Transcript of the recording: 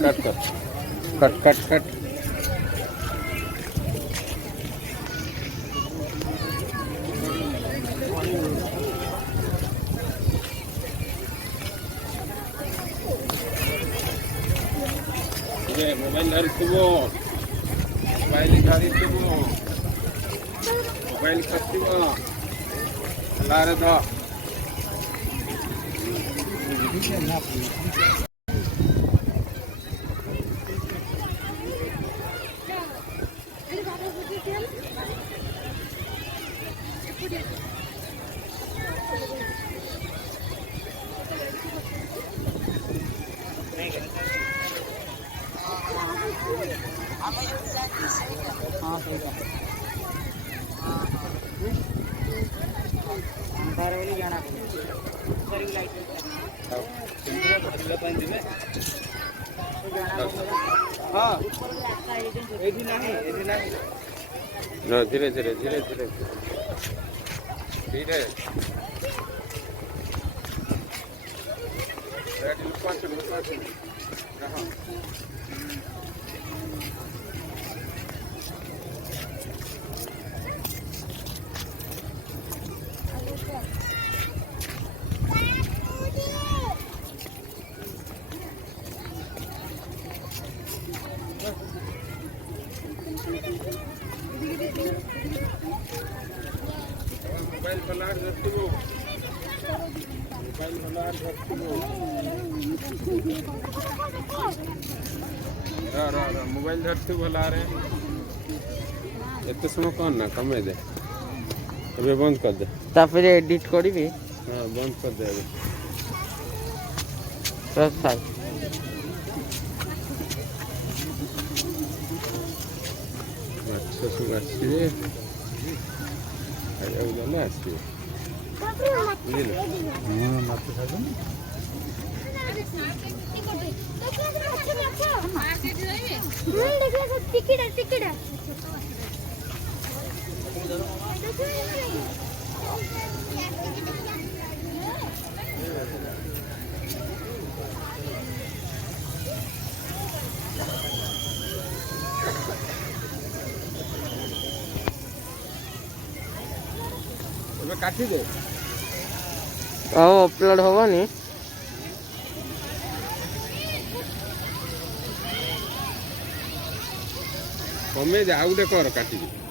cut कर कट कट कट मोबाइल धरथिबो मोबाइल कटिबो लारे ध धीरे धीरे धीरे धीरे धीरे मोबाइल फलाट धरथिबो मोबाइल फलाट धरथिबो रा मोबाइल धरथिबो लारे एते समय कौन ना कमे दे अबे बंद कर दे तापर एडिट करिबे हां बंद कर दे अबे बस साई अच्छा सुन आसीबे आया उधर ना आसीबे बुझिले हां माते साजन टिकट काटी दे अपलोड होबनी कमे जा आउ दे कर काटी दे